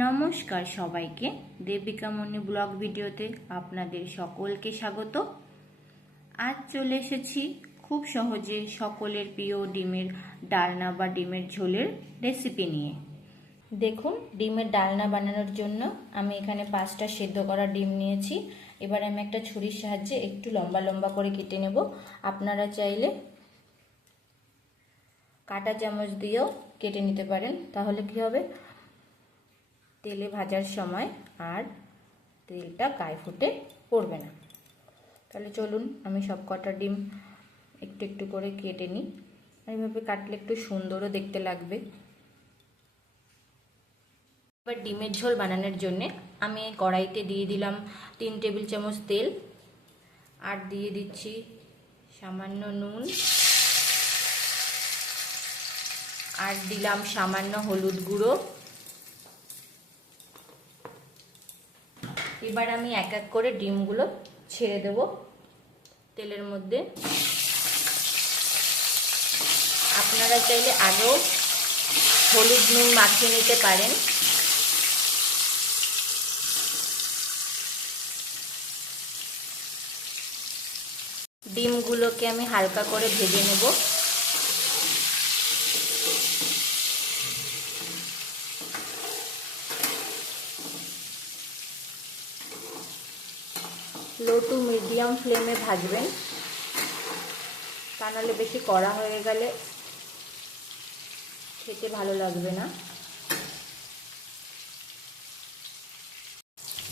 নমস্কার সবাইকে। দেবিকা মণি ব্লগ ভিডিওতে আপনাদের সকলকে স্বাগত। আজ চলে এসেছি খুব সহজে সকলের প্রিয় ডিমের ডালনা বা ডিমের ঝোলের রেসিপি নিয়ে। দেখুন, ডিমের ডালনা বানানোর জন্য আমি এখানে পাঁচটা সেদ্ধ করা ডিম নিয়েছি। এবার আমি একটা ছুরির সাহায্যে একটু লম্বা লম্বা করে কেটে নেব। আপনারা চাইলে কাটা চামচ দিয়েও কেটে নিতে পারেন। তাহলে কি হবে? তেলে ভাজার সময় আর তেলটা গায়ে ফুটে পড়বে না। তাহলে চলুন আমি সব কটা ডিম একটু একটু করে কেটে নিই। এইভাবে কাটলে একটু সুন্দরও দেখতে লাগবে। এবার ডিমের ঝোল বানানোর জন্যে আমি কড়াইতে দিয়ে দিলাম তিন টেবিল চামচ তেল। আর দিয়ে দিচ্ছি সামান্য নুন। আর দিলাম সামান্য হলুদ গুঁড়ো। এবার আমি এক এক করে ডিমগুলো ছেড়ে দেব তেলের মধ্যে। আপনারা চাইলে আগেও হলুদ নুন মাখিয়ে নিতে পারেন। ডিমগুলোকে আমি হালকা করে ভেজে নেব লো টু মিডিয়াম ফ্লেমে ভাজবেন। তা নাহলে বেশি কড়া হয়ে গেলে খেতে ভালো লাগবে না।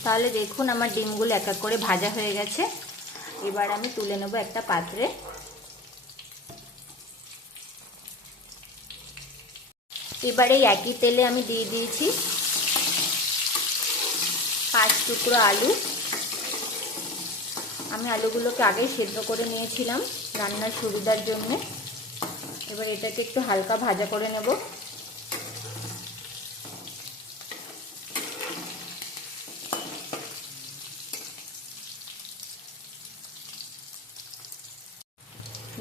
তাহলে দেখুন আমার ডিমগুলো এক এক করে ভাজা হয়ে গেছে। এবার আমি তুলে নেব একটা পাত্রে। এবারে একই তেলে আমি দিয়ে দিয়েছি পাঁচ টুকরো আলু। আমি আলুগুলোকে আগেই সেদ্ধ করে নিয়েছিলাম রান্নার সুবিধার জন্য। এবার এটাকে একটু হালকা ভাজা করে নেব।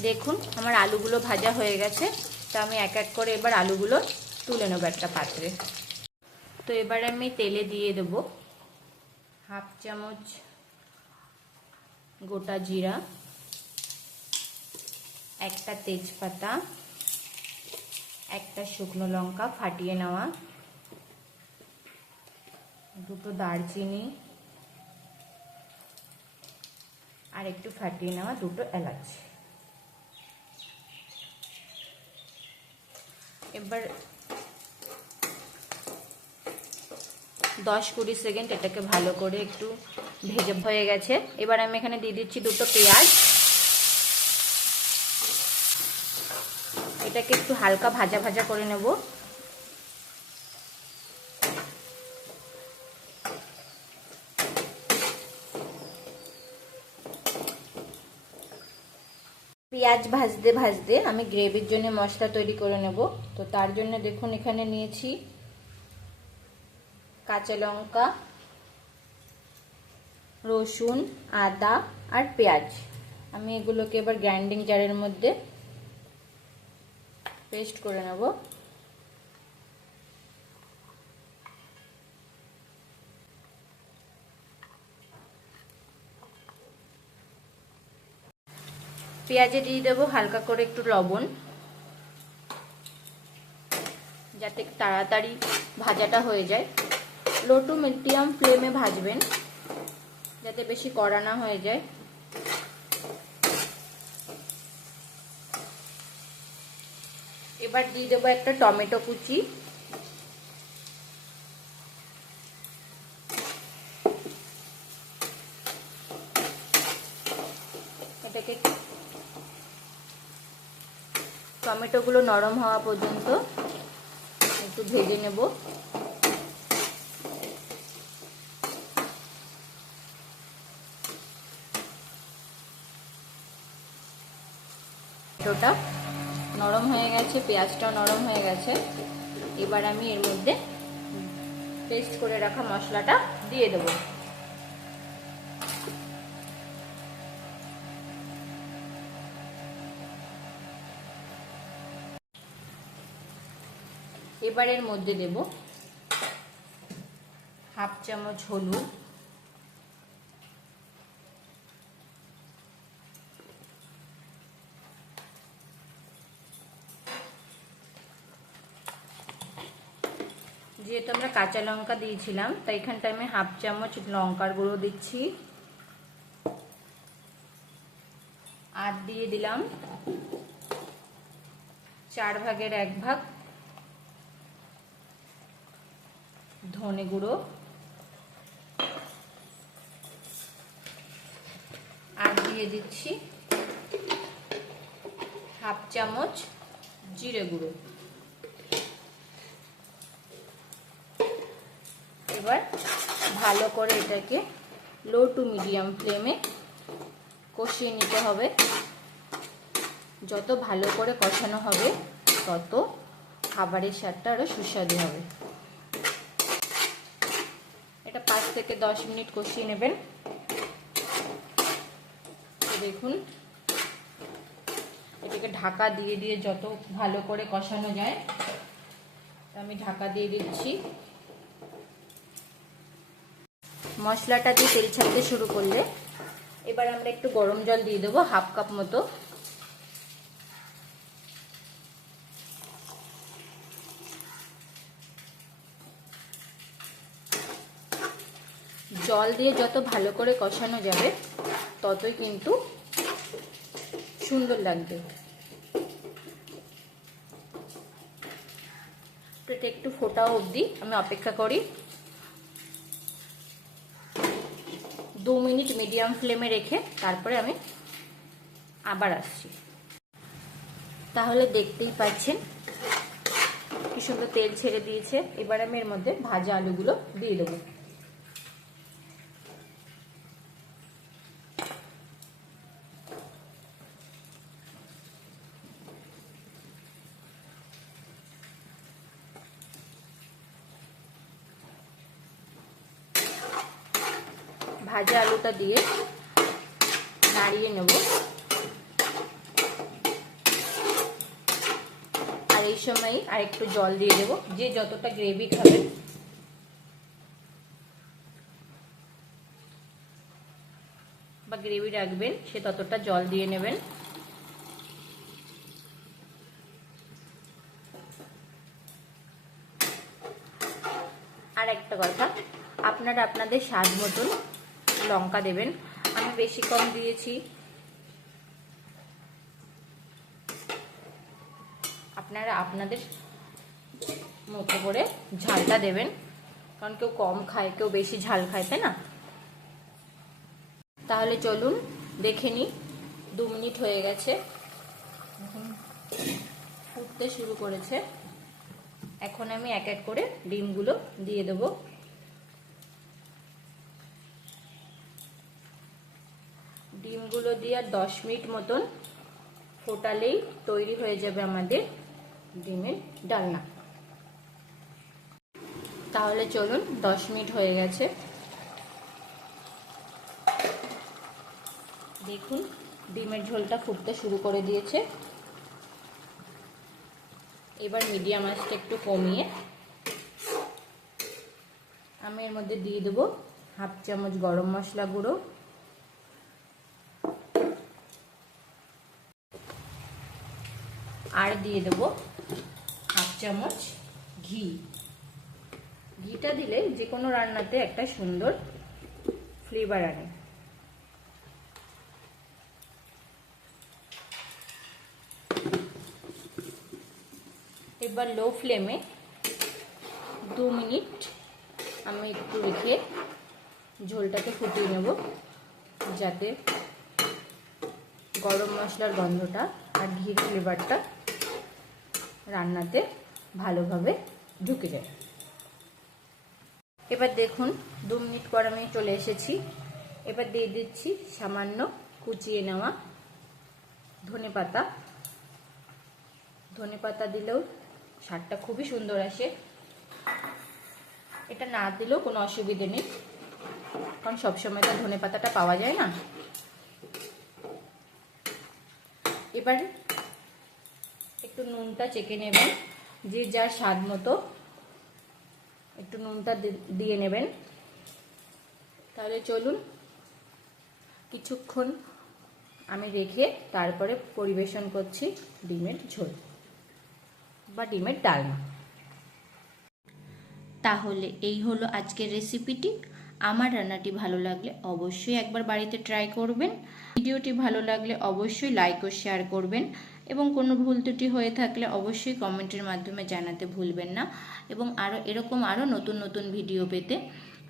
দেখুন, আমার আলুগুলো ভাজা হয়ে গেছে। তো আমি এক এক করে এবার আলুগুলো তুলে নেব একটা পাত্রে। তো এবার আমি তেলে দিয়ে দেব। হাফ চামচ গোটা জিরা, একটা তেজপাতা, একটা শুকনো লঙ্কা ফাটিয়ে নেওয়া, দুটো দারচিনি, আর একটু ফাটিয়ে নেওয়া দুটো এলাচ। এবার দশ কুড়ি সেকেন্ড এটাকে ভালো করে একটু ভেজে হয়ে গেছে। এবার আমি এখানে দিয়ে দিচ্ছি দুটো পেঁয়াজ। এটাকে একটু হালকা ভাজা ভাজা করে নেব। পেঁয়াজ ভাজতে ভাজতে আমি গ্রেভির জন্য মশলা তৈরি করে নেব। তো তার জন্য দেখুন এখানে নিয়েছি কাঁচা লঙ্কা রসুন, আদা আর পেঁয়াজ। আমি এগুলোকে এবার গ্রাইন্ডিং জারের মধ্যে পেস্ট করে নেব। পেঁয়াজে দিয়ে দেবো হালকা করে একটু লবণ, যাতে তাড়াতাড়ি ভাজাটা হয়ে যায়। লো টু মিডিয়াম ফ্লেমে ভাজবেন। যাতে বেশি কড়া না হয়ে যায়। এবার দিয়ে দেবো একটা টমেটো কুচি। এটাকে টমেটোগুলো নরম হওয়া পর্যন্ত একটু ভেজে নেব। টমেটোটা নরম হয়ে গেছে, পেঁয়াজটাও নরম হয়ে গেছে। এবার আমি এর মধ্যে পেস্ট করে রাখা মশলাটা দিয়ে দেব। এবার এর মধ্যে দেব হাফ চামচ হলুদ যেহেতু আমরা কাঁচা লঙ্কা দিয়েছিলাম, তাই এখানটা আমি হাফ চামচ লঙ্কার গুঁড়ো দিচ্ছি। আর দিয়ে দিলাম চার ভাগের এক ভাগ ধনে গুঁড়ো। আর দিয়ে দিচ্ছি হাফ চামচ জিরে গুঁড়ো। এবার ভালো করে এটাকে লো টু মিডিয়াম ফ্লেমে কষিয়ে নিতে হবে। যত ভালো করে কষানো হবে, তত খাবারের স্বাদটা আরও সুস্বাদু হবে। এটা পাঁচ থেকে দশ মিনিট কষিয়ে নেবেন। দেখুন, এটাকে ঢাকা দিয়ে দিয়ে যত ভালো করে কষানো যায়, আমি ঢাকা দিয়ে দিচ্ছি। মশলাটা দিয়ে তেল ছাড়তে শুরু করলে এবার আমরা একটু গরম জল দিয়ে দেবো হাফ কাপ মতো। জল দিয়ে যত ভালো করে কষানো যাবে, ততই কিন্তু সুন্দর লাগবে। একটু ফোটা অবধি, আমি অপেক্ষা করি। দু মিনিট মিডিয়াম ফ্লেমে রেখে তারপরে আমি আবার আসছি। তাহলে দেখতেই পাচ্ছেন কি সুন্দর তেল ছেড়ে দিয়েছে। এবার আমি এর মধ্যে ভাজা আলুগুলো দিয়ে দেবো। ভাজা আলুটা দিয়ে নাড়িয়ে নেব। আর এই সময় আর একটু জল দিয়ে দেব, যে যতটা গ্রেভি খাবেন বা গ্রেভি রাখবেন, সে ততটা জল দিয়ে নেবেন। আর একটা কথা, আপনারা আপনাদের স্বাদ মতন লঙ্কা দেবেন। আমি বেশি কম দিয়েছি। আপনারা আপনাদের মতো করে ঝালটা দেবেন। কারণ কেউ কম খায়, কেউ বেশি ঝাল খায়, তাই না? তাহলে চলুন, দেখে নিই দু মিনিট হয়ে গেছে। ফুটতে শুরু করেছে। এখন আমি এক এক করে ডিমগুলো দিয়ে দেবো। ডিমগুলো দিয়ে আর দশ মিনিট মতন ফোটালেই তৈরি হয়ে যাবে আমাদের ডিমের ডালনা। তাহলে চলুন, দশ মিনিট হয়ে গেছে। দেখুন, ডিমের ঝোলটা ফুটতে শুরু করে দিয়েছে। এবার মিডিয়াম আঁচটা একটু কমিয়ে আমি এর মধ্যে দিয়ে দেবো হাফ চামচ গরম মশলা গুঁড়ো আর দিয়ে দেবো হাফ চামচ ঘি। ঘিটা দিলে যে কোনো রান্নাতে একটা সুন্দর ফ্লেভার আনে। এবার লো ফ্লেমে দু মিনিট আমি একটু রেখে ঝোলটাকে ফুটিয়ে নেব, যাতে গরম মশলার গন্ধটা আর ঘির ফ্লেভারটা রান্নাতে ভালোভাবে ঢুকে যায়। এবার দেখুন, দু মিনিট পর আমি চলে এসেছি। এবার দিয়ে দিচ্ছি সামান্য কুচিয়ে নেওয়া ধনে পাতা। ধনে পাতা দিলেও স্বাদটা খুবই সুন্দর আসে। এটা না দিলেও কোনো অসুবিধে নেই। কারণ সবসময় তো ধনে পাতাটা পাওয়া যায় না। এবার একটু নুনটা চেকে নেবেন, যে যার স্বাদ মতো একটু নুনটা দিয়ে নেবেন। তাহলে চলুন, কিছুক্ষণ আমি রেখে তারপরে পরিবেশন করছি ডিমের ঝোল বা ডিমের ডালনা তাহলে এই হলো আজকের রেসিপিটি। আমার রান্নাটি ভালো লাগলে অবশ্যই একবার বাড়িতে ট্রাই করবেন। ভিডিওটি ভালো লাগলে অবশ্যই লাইক ও শেয়ার করবেন। এবং কোনো ভুল ত্রুটি হয়ে থাকলে অবশ্যই কমেন্টের মাধ্যমে জানাতে ভুলবেন না। এবং আরও এরকম আরও নতুন নতুন ভিডিও পেতে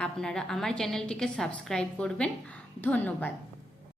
আপনারা আমার চ্যানেলটিকে সাবস্ক্রাইব করবেন। ধন্যবাদ।